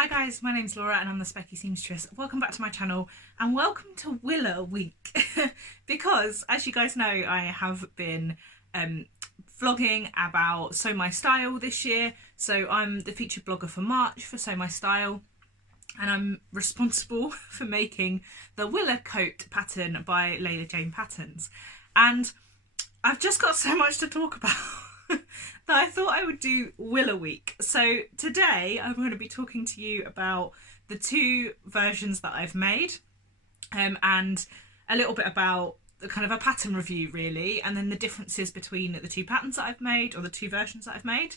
Hi guys, my name's Laura and I'm the Specky Seamstress. Welcome back to my channel and welcome to Willa week because as you guys know I have been vlogging about Sew My Style this year. So I'm the featured blogger for March for Sew My Style and I'm responsible for making the Willa coat pattern by Layla Jane Patterns, and I've just got so much to talk about that I thought I would do Willa week. So today I'm going to be talking to you about the two versions that I've made and a little bit about kind of a pattern review really, and then the differences between the two patterns that I've made, or the two versions that I've made,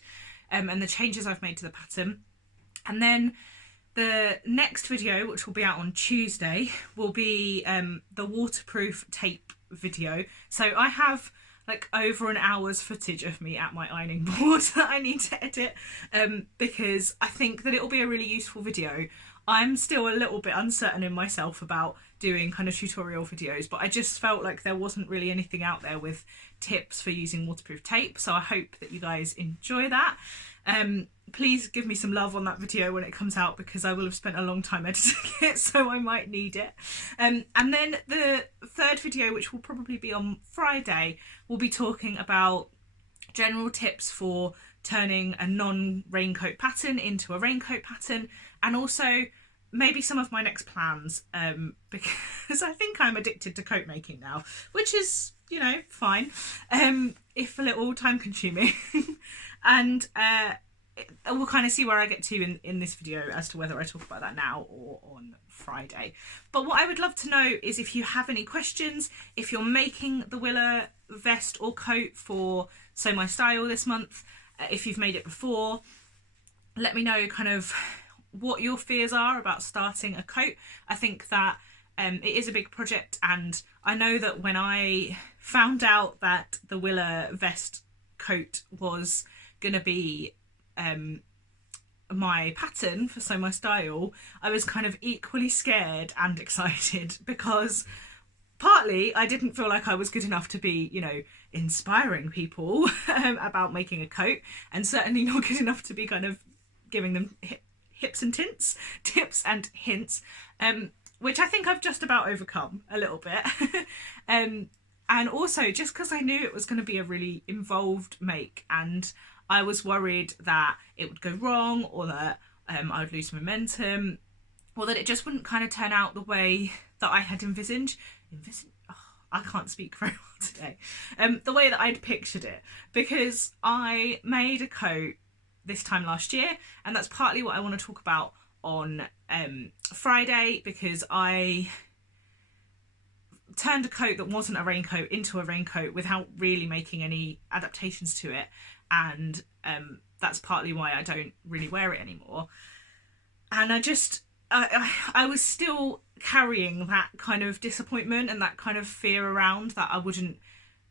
and the changes I've made to the pattern. And then the next video, which will be out on Tuesday, will be the waterproof tape video. So I have like over an hour's footage of me at my ironing board that I need to edit because I think that it'll be a really useful video. I'm still a little bit uncertain in myself about doing kind of tutorial videos, but I just felt like there wasn't really anything out there with tips for using waterproof tape, so I hope that you guys enjoy that. Please give me some love on that video when it comes out because I will have spent a long time editing it, so I might need it. And then the third video, which will probably be on Friday, will be talking about general tips for turning a non-raincoat pattern into a raincoat pattern, and also maybe some of my next plans, because I think I'm addicted to coat making now, which is, you know, fine, if a little time consuming. And we'll kind of see where I get to in this video as to whether I talk about that now or on Friday. But what I would love to know is if you have any questions, if you're making the Willa vest or coat for Sew My Style this month, if you've made it before, let me know kind of what your fears are about starting a coat. I think that it is a big project, and I know that when I found out that the Willa vest coat was going to be my pattern for Sew My Style, I was kind of equally scared and excited, because partly I didn't feel like I was good enough to be, you know, inspiring people about making a coat, and certainly not good enough to be kind of giving them tips and hints, which I think I've just about overcome a little bit. And also just because I knew it was going to be a really involved make, and I was worried that it would go wrong, or that I would lose momentum, or that it just wouldn't kind of turn out the way that I had envisaged. Oh, I can't speak very well today. The way that I'd pictured it, because I made a coat this time last year, and that's partly what I want to talk about on Friday, because I turned a coat that wasn't a raincoat into a raincoat without really making any adaptations to it, and that's partly why I don't really wear it anymore. And I was still carrying that kind of disappointment and that kind of fear around that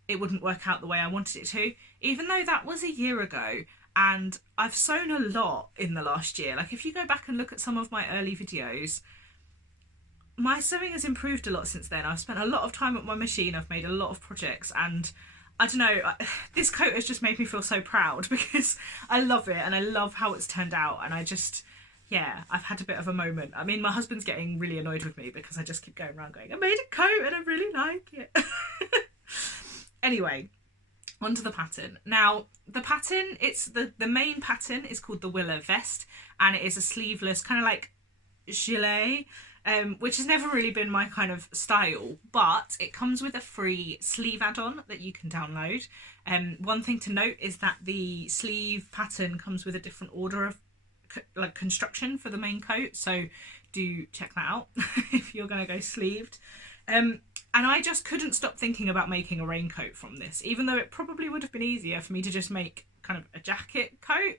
it wouldn't work out the way I wanted it to, even though that was a year ago. And I've sewn a lot in the last year. Like, if you go back and look at some of my early videos, my sewing has improved a lot since then. I've spent a lot of time at my machine, I've made a lot of projects, and I don't know, this coat has just made me feel so proud because I love it and I love how it's turned out, and I just, yeah, I've had a bit of a moment. I mean, my husband's getting really annoyed with me because I just keep going around going, I made a coat and I really like it. Anyway, onto the pattern. Now, the pattern, it's the main pattern is called the Willa vest, and it is a sleeveless kind of like gilet, which has never really been my kind of style, but it comes with a free sleeve add-on that you can download. One thing to note is that the sleeve pattern comes with a different order of like construction for the main coat, so do check that out if you're going to go sleeved. And I just couldn't stop thinking about making a raincoat from this, even though it probably would have been easier for me to just make kind of a jacket coat.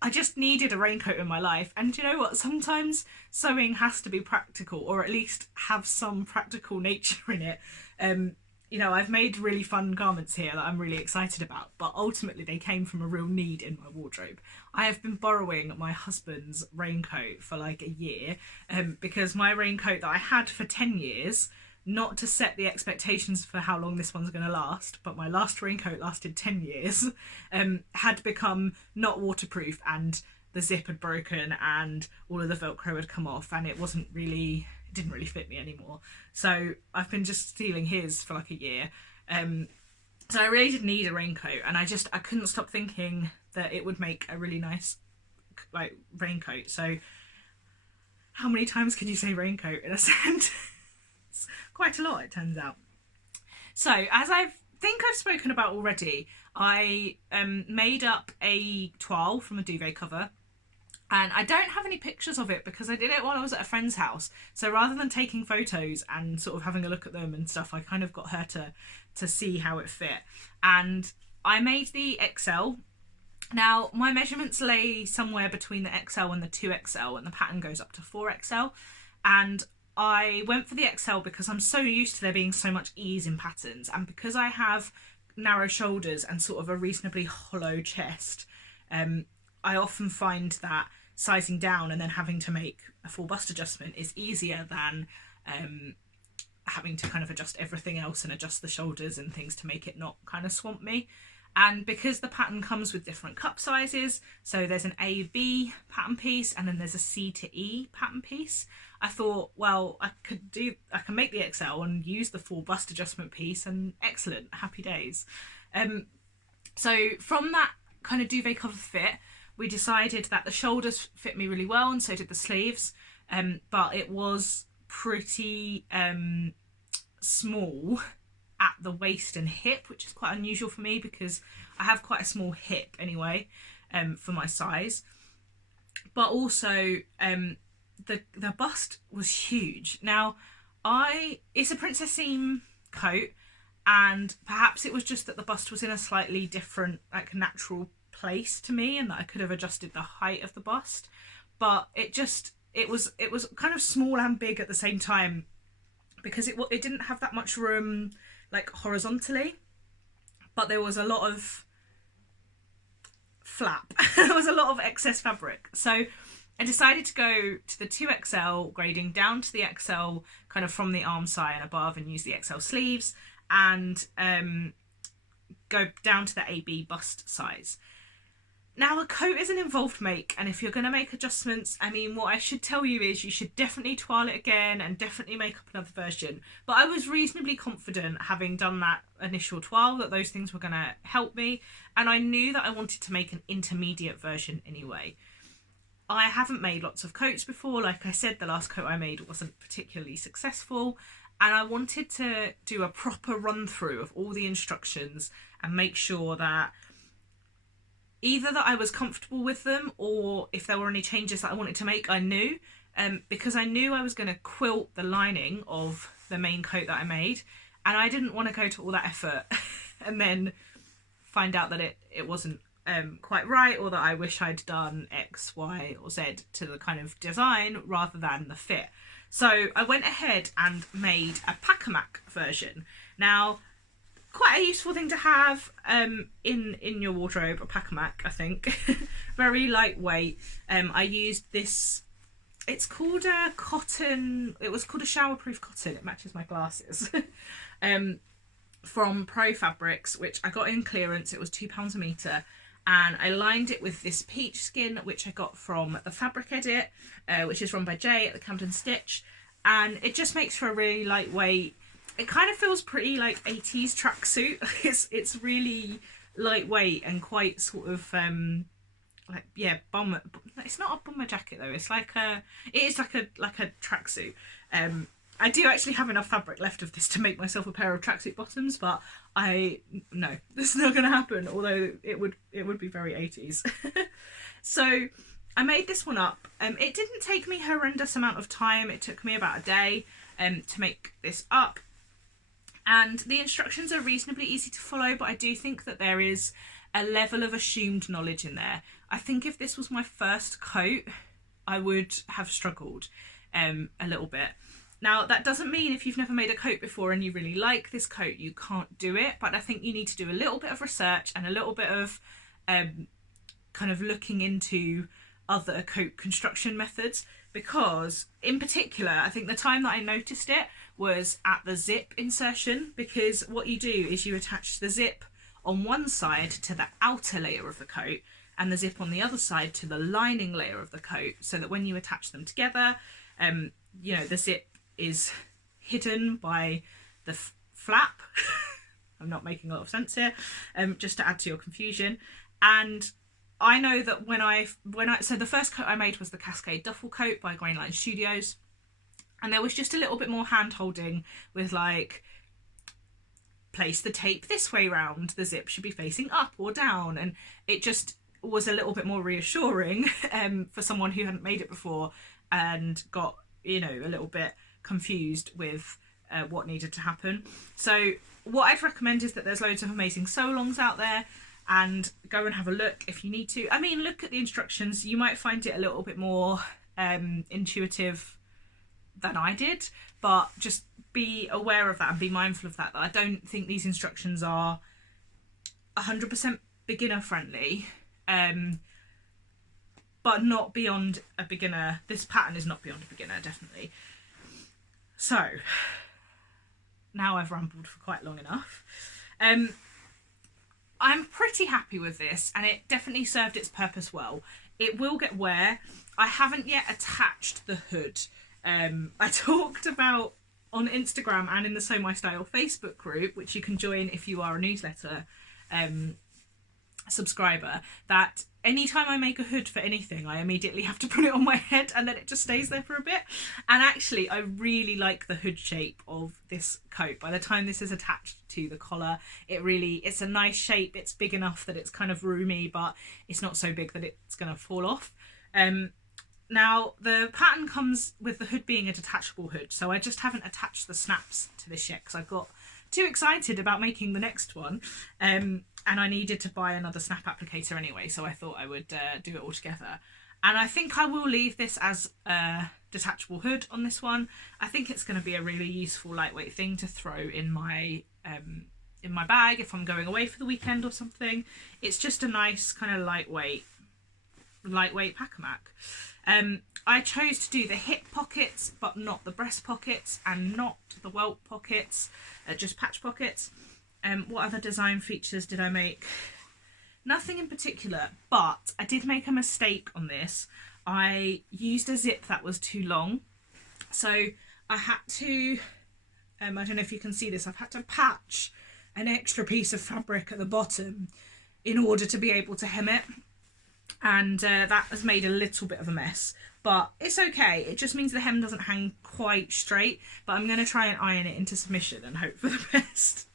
I just needed a raincoat in my life, and you know what, sometimes sewing has to be practical, or at least have some practical nature in it. You know, I've made really fun garments here that I'm really excited about, but ultimately they came from a real need in my wardrobe. I have been borrowing my husband's raincoat for like a year, because my raincoat that I had for 10 years, not to set the expectations for how long this one's going to last, but my last raincoat lasted 10 years, had become not waterproof and the zip had broken and all of the Velcro had come off, and it didn't really fit me anymore. So I've been just stealing his for like a year. So I really did need a raincoat, and I couldn't stop thinking that it would make a really nice like raincoat. So how many times can you say raincoat in a sentence? Quite a lot, it turns out. So as I think I've spoken about already, I made up a toile from a duvet cover, and I don't have any pictures of it because I did it while I was at a friend's house. So rather than taking photos and sort of having a look at them and stuff, I kind of got her to see how it fit. And I made the XL. Now, my measurements lay somewhere between the XL and the 2XL, and the pattern goes up to 4XL. And I went for the XL because I'm so used to there being so much ease in patterns, and because I have narrow shoulders and sort of a reasonably hollow chest, I often find that sizing down and then having to make a full bust adjustment is easier than having to kind of adjust everything else and adjust the shoulders and things to make it not kind of swamp me. And because the pattern comes with different cup sizes, so there's an A-B pattern piece and then there's a C to E pattern piece, I thought, well, I can make the XL and use the full bust adjustment piece, and excellent, happy days. So from that kind of duvet cover fit, we decided that the shoulders fit me really well, and so did the sleeves, but it was pretty small at the waist and hip, which is quite unusual for me because I have quite a small hip anyway, for my size. But also the bust was huge. Now it's a princess seam coat, and perhaps it was just that the bust was in a slightly different, like, natural place to me, and that I could have adjusted the height of the bust, but it was kind of small and big at the same time because it didn't have that much room like horizontally, but there was a lot of flap. There was a lot of excess fabric, so I decided to go to the 2XL grading down to the XL kind of from the arm side and above, and use the XL sleeves, and go down to the AB bust size. Now, a coat is an involved make, and if you're going to make adjustments, I mean, what I should tell you is you should definitely toile it again and definitely make up another version. But I was reasonably confident, having done that initial toile, that those things were going to help me, and I knew that I wanted to make an intermediate version anyway. I haven't made lots of coats before. Like I said, the last coat I made wasn't particularly successful, and I wanted to do a proper run through of all the instructions and make sure that either that I was comfortable with them, or if there were any changes that I wanted to make, I knew, because I knew I was going to quilt the lining of the main coat that I made, and I didn't want to go to all that effort and then find out that it wasn't quite right, or that I wish I'd done X, Y or Z to the kind of design rather than the fit. So I went ahead and made a pack-a-mac version. Now, quite a useful thing to have in your wardrobe, a pack-a-mac, I think. Very lightweight. I used this, it's called a cotton, it was called a showerproof cotton, it matches my glasses, from Pro Fabrics, which I got in clearance. It was £2 a metre, and I lined it with this peach skin, which I got from the Fabric Edit, which is run by Jay at the Camden Stitch, and it just makes for a really lightweight, it kind of feels pretty like 80s tracksuit. It's really lightweight and quite sort of like, yeah, bomber. It's not a bomber jacket though. It's like it is like a tracksuit. I do actually have enough fabric left of this to make myself a pair of tracksuit bottoms, but no, this is not going to happen. Although it would be very 80s. So I made this one up. It didn't take me a horrendous amount of time. It took me about a day to make this up. And the instructions are reasonably easy to follow, but I do think that there is a level of assumed knowledge in there. I think if this was my first coat, I would have struggled a little bit. Now, that doesn't mean if you've never made a coat before and you really like this coat, you can't do it. But I think you need to do a little bit of research and a little bit of kind of looking into other coat construction methods, because in particular, I think the time that I noticed it was at the zip insertion, because what you do is you attach the zip on one side to the outer layer of the coat, and the zip on the other side to the lining layer of the coat, so that when you attach them together, you know, the zip is hidden by the flap. I'm not making a lot of sense here, just to add to your confusion. And I know that so the first coat I made was the Cascade Duffel coat by Grainline Studios, and there was just a little bit more hand holding with like, place the tape this way round, the zip should be facing up or down, and it just was a little bit more reassuring for someone who hadn't made it before and got, you know, a little bit confused with what needed to happen. So what I'd recommend is that there's loads of amazing sew-alongs out there, and go and have a look if you need to. I mean, look at the instructions. You might find it a little bit more intuitive than I did, but just be aware of that and be mindful of that I don't think these instructions are 100% beginner friendly, but not beyond a beginner. This pattern is not beyond a beginner, definitely. So now I've rambled for quite long enough. I'm pretty happy with this, and it definitely served its purpose well. It will get wear. I haven't yet attached the hood. I talked about on Instagram and in the Sew My Style Facebook group, which you can join if you are a newsletter subscriber, that anytime I make a hood for anything, I immediately have to put it on my head and then it just stays there for a bit. And actually, I really like the hood shape of this coat. By the time this is attached to the collar, it's a nice shape. It's big enough that it's kind of roomy, but it's not so big that it's going to fall off. Now, the pattern comes with the hood being a detachable hood, so I just haven't attached the snaps to this yet because I got too excited about making the next one, and I needed to buy another snap applicator anyway, so I thought I would do it all together. And I think I will leave this as a detachable hood on this one. I think it's going to be a really useful lightweight thing to throw in my bag if I'm going away for the weekend or something. It's just a nice kind of lightweight pack-a-mac. I chose to do the hip pockets, but not the breast pockets, and not the welt pockets, just patch pockets. What other design features did I make? Nothing in particular, but I did make a mistake on this. I used a zip that was too long, so I had to, I don't know if you can see this, I've had to patch an extra piece of fabric at the bottom in order to be able to hem it. And that has made a little bit of a mess, but it's okay. It just means the hem doesn't hang quite straight, but I'm going to try and iron it into submission and hope for the best.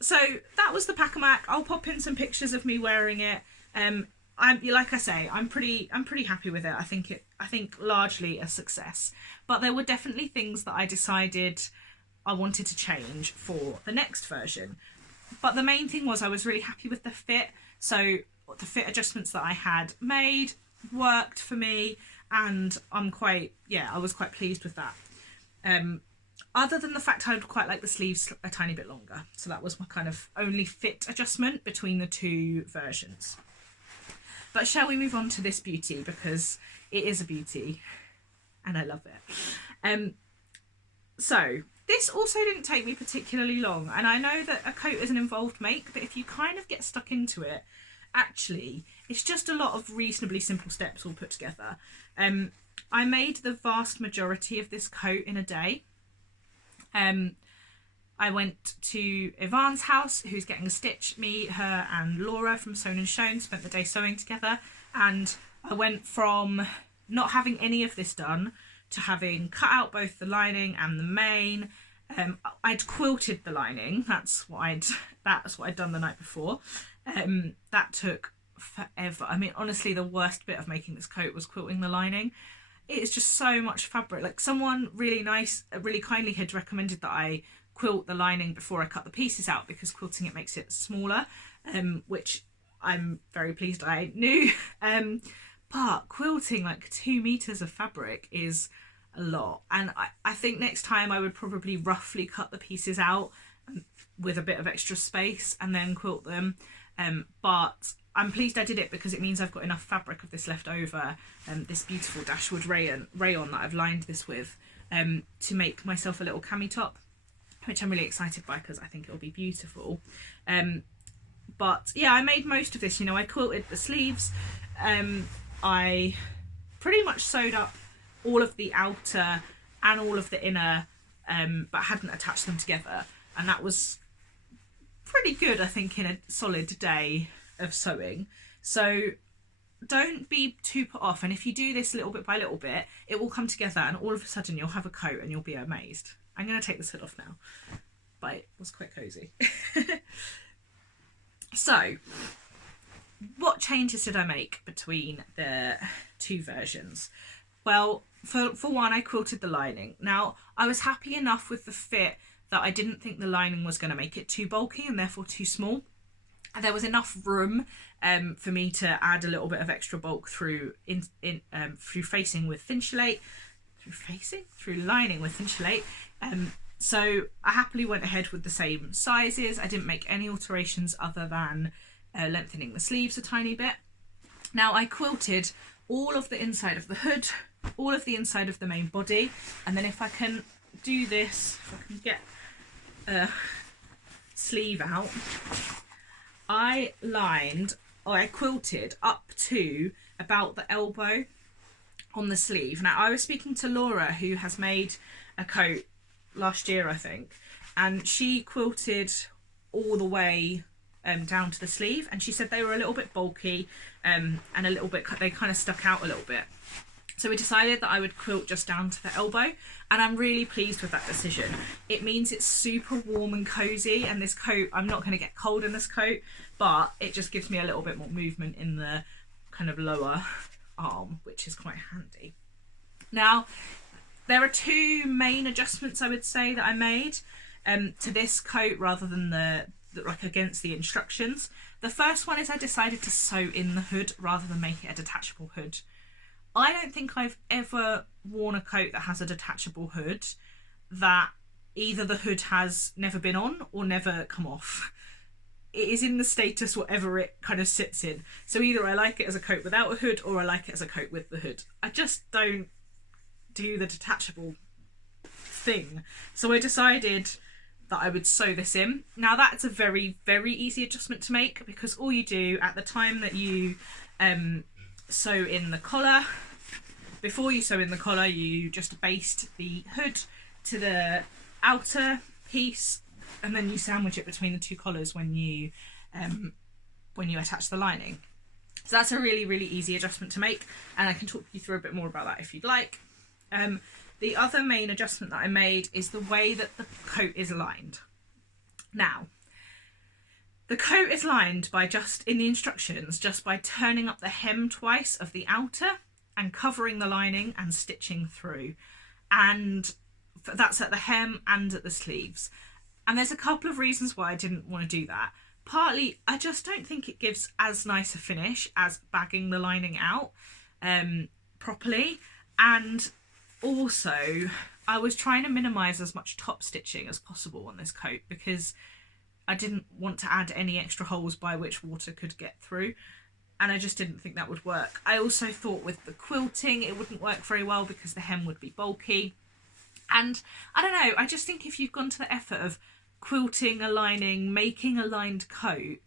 So that was the pack-a-mac. I'll pop in some pictures of me wearing it. Like I say, I'm pretty happy with it. I think largely a success, but there were definitely things that I decided I wanted to change for the next version. But the main thing was I was really happy with the fit. So the fit adjustments that I had made worked for me, and I was quite pleased with that. Other than the fact I would quite like the sleeves a tiny bit longer. So that was my kind of only fit adjustment between the two versions. But shall we move on to this beauty, because it is a beauty and I love it. So this also didn't take me particularly long, and I know that a coat is an involved make, but if you kind of get stuck into it, actually it's just a lot of reasonably simple steps all put together. I made the vast majority of this coat in a day. I went to Yvonne's house, who's getting a stitch. Me, her and Laura from Sewn and Shown spent the day sewing together, and I went from not having any of this done to having cut out both the lining and the main. I'd quilted the lining. That's what I'd done the night before. That took forever. I mean, honestly, the worst bit of making this coat was quilting the lining. It is just so much fabric. Like, someone really nice, really kindly had recommended that I quilt the lining before I cut the pieces out, because quilting it makes it smaller, which I'm very pleased I knew. But quilting like 2 meters of fabric is a lot, and I think next time I would probably roughly cut the pieces out with a bit of extra space and then quilt them. But I'm pleased I did it, because it means I've got enough fabric of this left over, this beautiful Dashwood rayon that I've lined this with, to make myself a little cami top, which I'm really excited by because I think it'll be beautiful. But yeah, I made most of this. You know, I quilted the sleeves. I pretty much sewed up all of the outer and all of the inner, but hadn't attached them together. And that was pretty good, I think, in a solid day of sewing. So don't be too put off. And if you do this little bit by little bit, it will come together and all of a sudden you'll have a coat and you'll be amazed. I'm going to take this hood off now, but it was quite cozy. So what changes did I make between the two versions? Well, for one, I quilted the lining. Now, I was happy enough with the fit that I didn't think the lining was going to make it too bulky and therefore too small. And there was enough room for me to add a little bit of extra bulk through facing with thinsulate, through lining with thinsulate. So I happily went ahead with the same sizes. I didn't make any alterations other than lengthening the sleeves a tiny bit. Now I quilted all of the inside of the hood, all of the inside of the main body, and then if I can do this, if I can get a sleeve out, I quilted up to about the elbow on the sleeve. Now I was speaking to Laura, who has made a coat last year, I think, and she quilted all the way down to the sleeve, and she said they were a little bit bulky and a little bit, they kind of stuck out a little bit. So we decided that I would quilt just down to the elbow, and I'm really pleased with that decision. It means it's super warm and cozy, and this coat, I'm not going to get cold in this coat, but it just gives me a little bit more movement in the kind of lower arm, which is quite handy. Now, there are two main adjustments I would say that I made to this coat rather than the like against the instructions. The first one is I decided to sew in the hood rather than make it a detachable hood. I don't think I've ever worn a coat that has a detachable hood that either the hood has never been on or never come off. It is in the status whatever it kind of sits in. So either I like it as a coat without a hood or I like it as a coat with the hood. I just don't do the detachable thing. So I decided that I would sew this in. Now that's a very, very easy adjustment to make, because all you do at the time that you sew in the collar, before you sew in the collar, you just baste the hood to the outer piece, and then you sandwich it between the two collars when you attach the lining. So that's a really, really easy adjustment to make, and I can talk you through a bit more about that if you'd like. The other main adjustment that I made is the way that the coat is lined. Now, the coat is lined by in the instructions, just by turning up the hem twice of the outer and covering the lining and stitching through. And that's at the hem and at the sleeves. And there's a couple of reasons why I didn't want to do that. Partly, I just don't think it gives as nice a finish as bagging the lining out properly. And also, I was trying to minimise as much top stitching as possible on this coat because I didn't want to add any extra holes by which water could get through, and I just didn't think that would work. I also thought with the quilting it wouldn't work very well because the hem would be bulky. And I don't know, I just think if you've gone to the effort of quilting a lining, making a lined coat,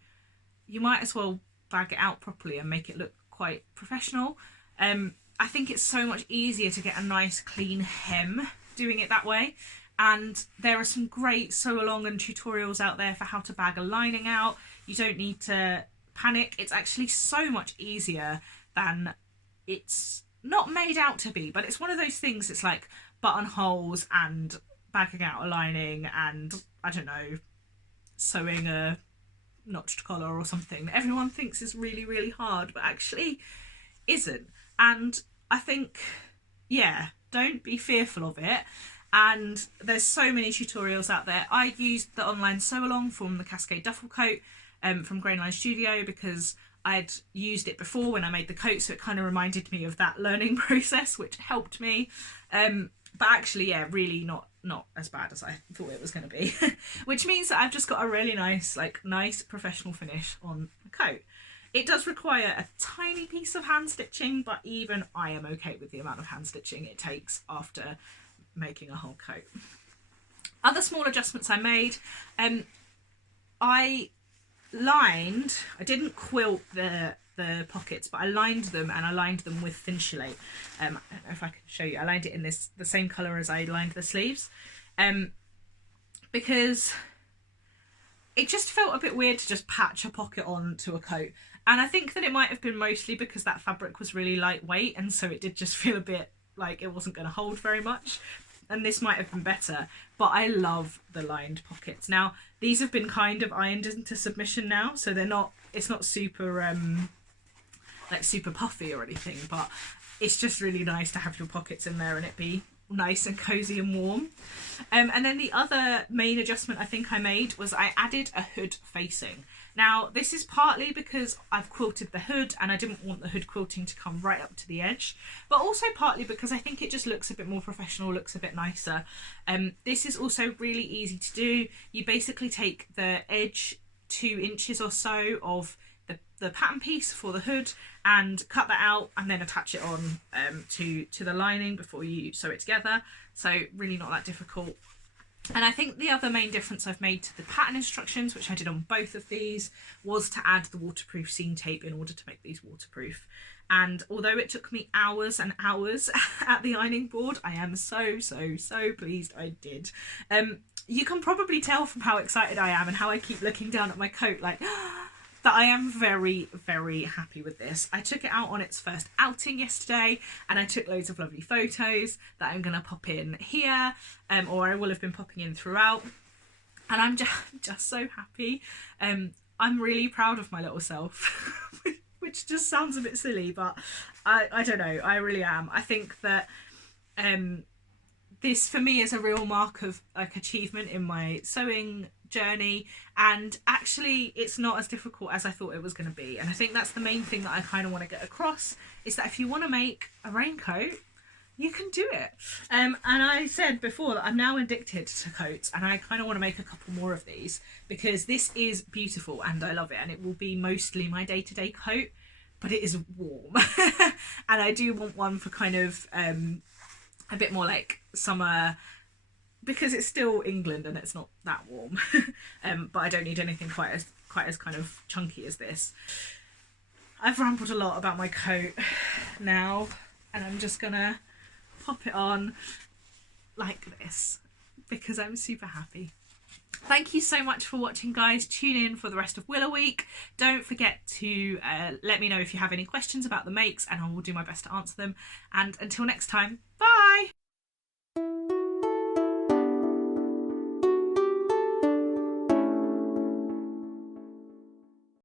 you might as well bag it out properly and make it look quite professional. I think it's so much easier to get a nice clean hem doing it that way. And there are some great sew along and tutorials out there for how to bag a lining out. You don't need to panic. It's actually so much easier than it's not made out to be, but it's one of those things. It's like buttonholes and bagging out a lining and, I don't know, sewing a notched collar or something that everyone thinks is really, really hard, but actually isn't. And I think, yeah, don't be fearful of it. And there's so many tutorials out there. I used the online sew along from the Cascade duffel coat from Grainline Studio because I'd used it before when I made the coat, so it kind of reminded me of that learning process, which helped me. But actually, yeah, really not as bad as I thought it was going to be, which means that I've just got a really nice professional finish on the coat. It does require a tiny piece of hand stitching, but even I am okay with the amount of hand stitching it takes after making a whole coat. Other small adjustments I made, I lined, I didn't quilt the pockets, but I lined them, and I lined them with Finchley. I don't know if I can show you. I lined it in the same colour as I lined the sleeves, because it just felt a bit weird to just patch a pocket on to a coat. And I think that it might have been mostly because that fabric was really lightweight, and so it did just feel a bit like it wasn't going to hold very much. And this might have been better, but I love the lined pockets. Now, these have been kind of ironed into submission now, so it's not super like super puffy or anything, but it's just really nice to have your pockets in there and it be nice and cozy and warm. And then the other main adjustment I think I made was I added a hood facing. Now, this is partly because I've quilted the hood and I didn't want the hood quilting to come right up to the edge, but also partly because I think it just looks a bit more professional, looks a bit nicer. This is also really easy to do. You basically take the edge 2 inches or so of the pattern piece for the hood and cut that out, and then attach it on to the lining before you sew it together. So really not that difficult. And I think the other main difference I've made to the pattern instructions, which I did on both of these, was to add the waterproof seam tape in order to make these waterproof. And although it took me hours and hours at the ironing board, I am so pleased I did. You can probably tell from how excited I am and how I keep looking down at my coat like that I am very happy with this. I took it out on its first outing yesterday, and I took loads of lovely photos that I'm going to pop in here, or I will have been popping in throughout. And I'm just so happy. I'm really proud of my little self, which just sounds a bit silly, but I don't know, I really am. I think that this for me is a real mark of like achievement in my sewing journey, and actually it's not as difficult as I thought it was going to be. And I think that's the main thing that I kind of want to get across, is that if you want to make a raincoat, you can do it. And I said before that I'm now addicted to coats, and I kind of want to make a couple more of these because this is beautiful and I love it, and it will be mostly my day-to-day coat, but it is warm. And I do want one for kind of a bit more like summer, because it's still England and it's not that warm. But I don't need anything quite as kind of chunky as this. I've rambled a lot about my coat now, and I'm just gonna pop it on like this because I'm super happy. Thank you so much for watching, guys. Tune in for the rest of Willa week. Don't forget to let me know if you have any questions about the makes, and I will do my best to answer them. And until next time, bye.